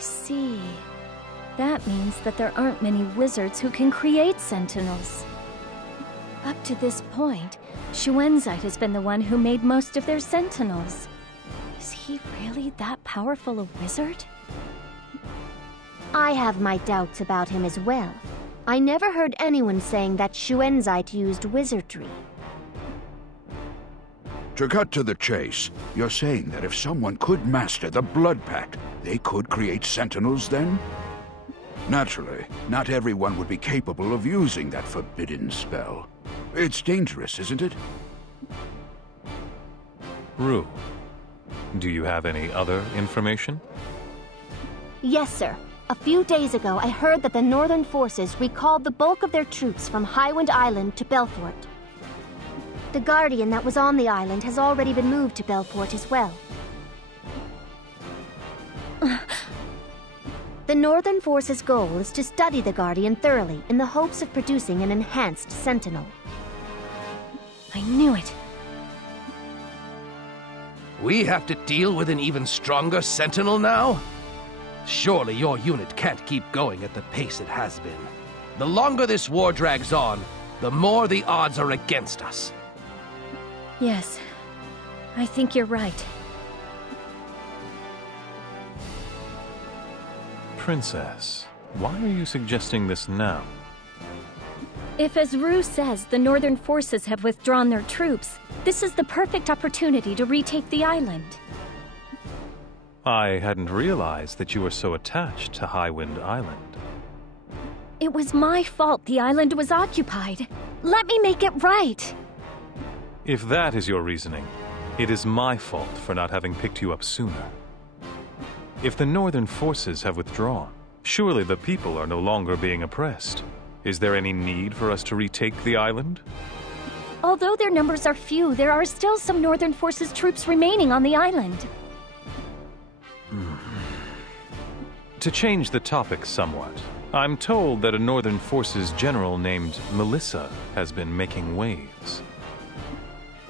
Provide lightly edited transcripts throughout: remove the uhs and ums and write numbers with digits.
see. That means that there aren't many wizards who can create sentinels. Up to this point, Xuanzite has been the one who made most of their sentinels. Is he really that powerful a wizard? I have my doubts about him as well. I never heard anyone saying that Xuanzite used wizardry. To cut to the chase, you're saying that if someone could master the Blood Pact, they could create sentinels then? Naturally, not everyone would be capable of using that forbidden spell. It's dangerous, isn't it? Rue, do you have any other information? Yes, sir. A few days ago, I heard that the Northern forces recalled the bulk of their troops from Highwind Island to Belfort. The Guardian that was on the island has already been moved to Belfort as well. The Northern forces' goal is to study the Guardian thoroughly in the hopes of producing an enhanced Sentinel. I knew it. We have to deal with an even stronger Sentinel now? Surely your unit can't keep going at the pace it has been. The longer this war drags on, the more the odds are against us. Yes, I think you're right. Princess, why are you suggesting this now? If, as Rue says, the Northern forces have withdrawn their troops, this is the perfect opportunity to retake the island. I hadn't realized that you were so attached to Highwind Island. It was my fault the island was occupied. Let me make it right! If that is your reasoning, it is my fault for not having picked you up sooner. If the Northern forces have withdrawn, surely the people are no longer being oppressed. Is there any need for us to retake the island? Although their numbers are few, there are still some Northern forces troops remaining on the island. To change the topic somewhat, I'm told that a Northern forces general named Melissa has been making waves.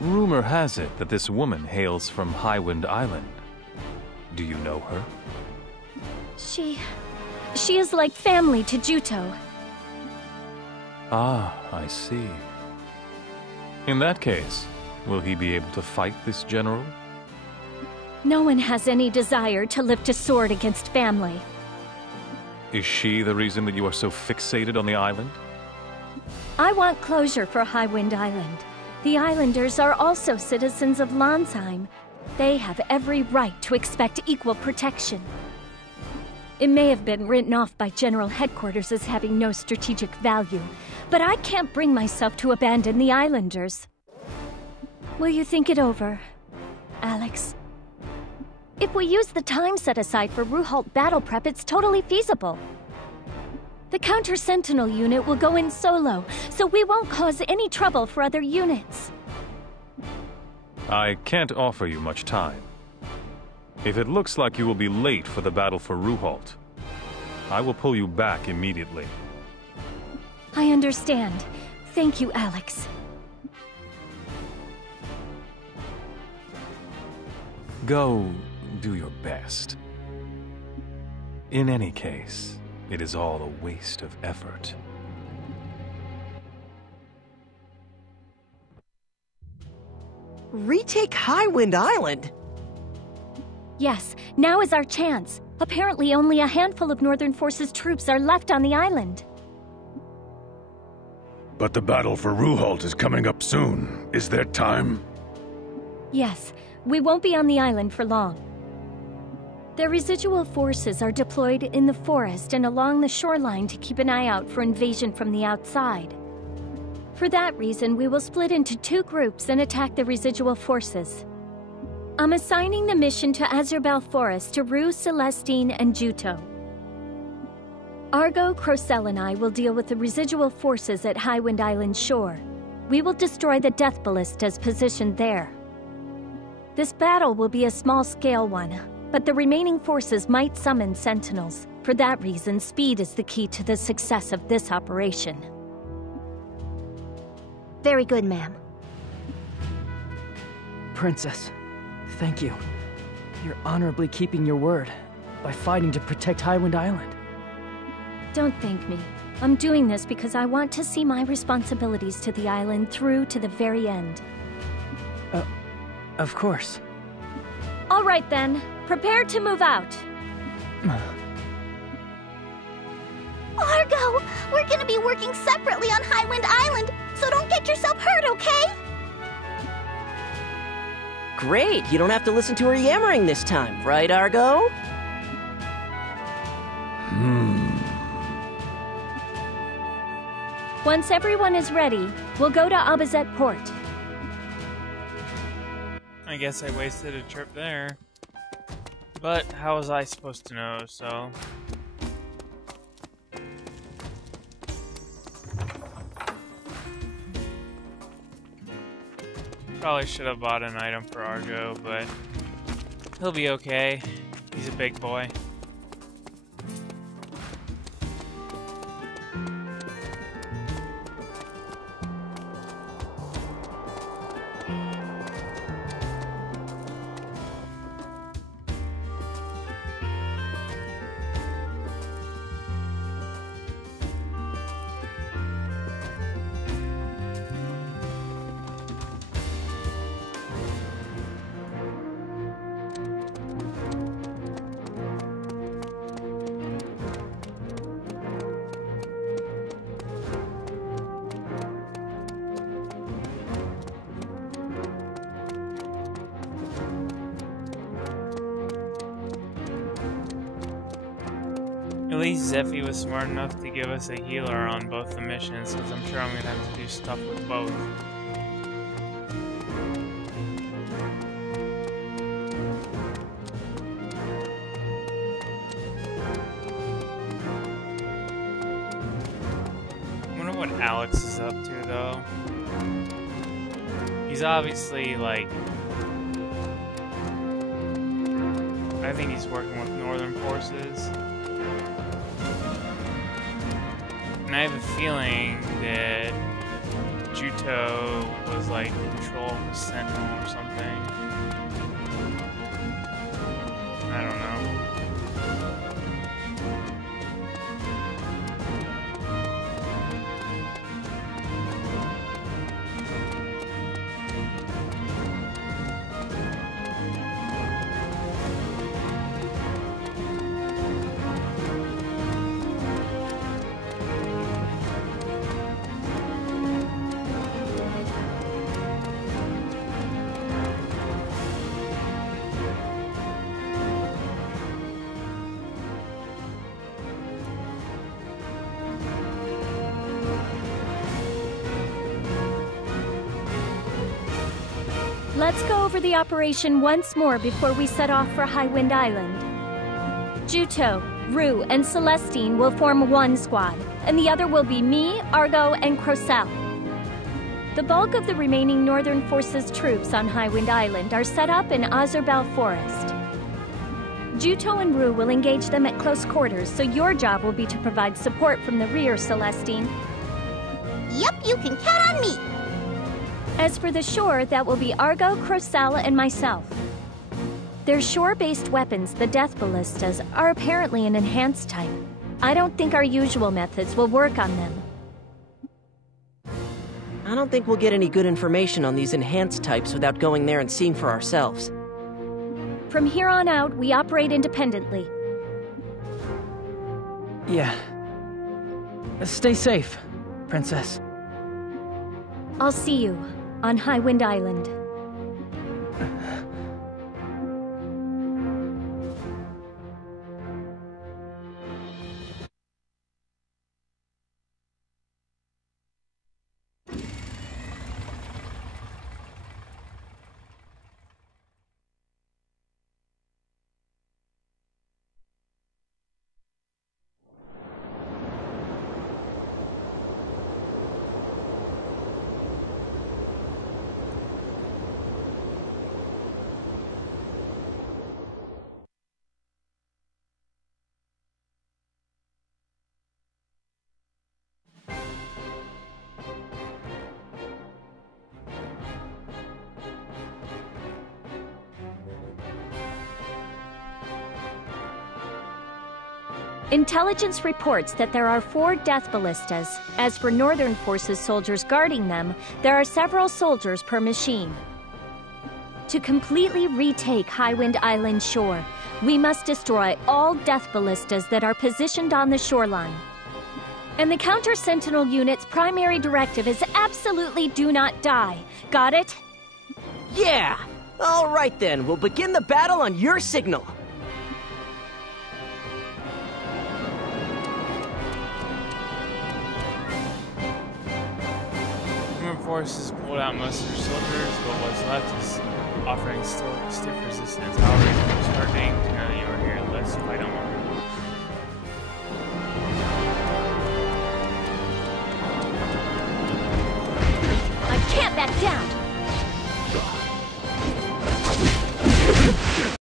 Rumor has it that this woman hails from Highwind Island. Do you know her? She is like family to Juto. Ah, I see. In that case, will he be able to fight this general? No one has any desire to lift a sword against family. Is she the reason that you are so fixated on the island? I want closure for Highwind Island. The islanders are also citizens of Lansheim. They have every right to expect equal protection. It may have been written off by General Headquarters as having no strategic value, but I can't bring myself to abandon the islanders. Will you think it over, Alex? If we use the time set aside for Ruhalt battle prep, it's totally feasible. The Counter-Sentinel unit will go in solo, so we won't cause any trouble for other units. I can't offer you much time. If it looks like you will be late for the battle for Ruhalt, I will pull you back immediately. I understand. Thank you, Alex. Go do your best. In any case, it is all a waste of effort. Retake Highwind Island? Yes, now is our chance. Apparently only a handful of Northern Forces troops are left on the island. But the battle for Ruhalt is coming up soon. Is there time? Yes, we won't be on the island for long. Their residual forces are deployed in the forest and along the shoreline to keep an eye out for invasion from the outside. For that reason, we will split into 2 groups and attack the residual forces. I'm assigning the mission to Azurbal Forest to Rue, Celestine, and Juto. Argo, Crocell, and I will deal with the residual forces at Highwind Island shore. We will destroy the Death Ballistas positioned there. This battle will be a small-scale one, but the remaining forces might summon sentinels. For that reason, speed is the key to the success of this operation. Very good, ma'am. Princess, thank you. You're honorably keeping your word. by fighting to protect Highwind Island. Don't thank me. I'm doing this because I want to see my responsibilities to the island through to the very end. Of course. All right then. Prepare to move out. Argo, we're gonna be working separately on Highwind Island, so don't get yourself hurt, okay? Great, you don't have to listen to her yammering this time, right, Argo? Once everyone is ready, we'll go to Abazet Port. I guess I wasted a trip there. But how was I supposed to know, so... Probably should have bought an item for Argo, but he'll be okay. He's a big boy. At least Zephy was smart enough to give us a healer on both the missions, because I'm sure I'm going to have to do stuff with both. I wonder what Alex is up to, though. He's obviously, like... I think he's working with Northern forces. And I have a feeling that Juto was like in control of the Sentinel or something. I don't know. Let's go over the operation once more before we set off for Highwind Island. Juto, Rue, and Celestine will form one squad, and the other will be me, Argo, and Crocell. The bulk of the remaining Northern Forces troops on Highwind Island are set up in Azurbel Forest. Juto and Rue will engage them at close quarters, so your job will be to provide support from the rear, Celestine. Yep, you can count on me. As for the shore, that will be Argo, Crocell, and myself. Their shore-based weapons, the Death Ballistas, are apparently an enhanced type. I don't think our usual methods will work on them. I don't think we'll get any good information on these enhanced types without going there and seeing for ourselves. From here on out, we operate independently. Yeah. Stay safe, Princess. I'll see you on Highwind Island. Intelligence reports that there are 4 death ballistas. As for Northern Forces soldiers guarding them, there are several soldiers per machine. To completely retake Highwind Island shore, we must destroy all death ballistas that are positioned on the shoreline. And the Counter-Sentinel unit's primary directive is absolutely do not die. Got it? Yeah! All right then, we'll begin the battle on your signal. Human forces pulled out most of their soldiers, but what's left is offering still stiff resistance. However,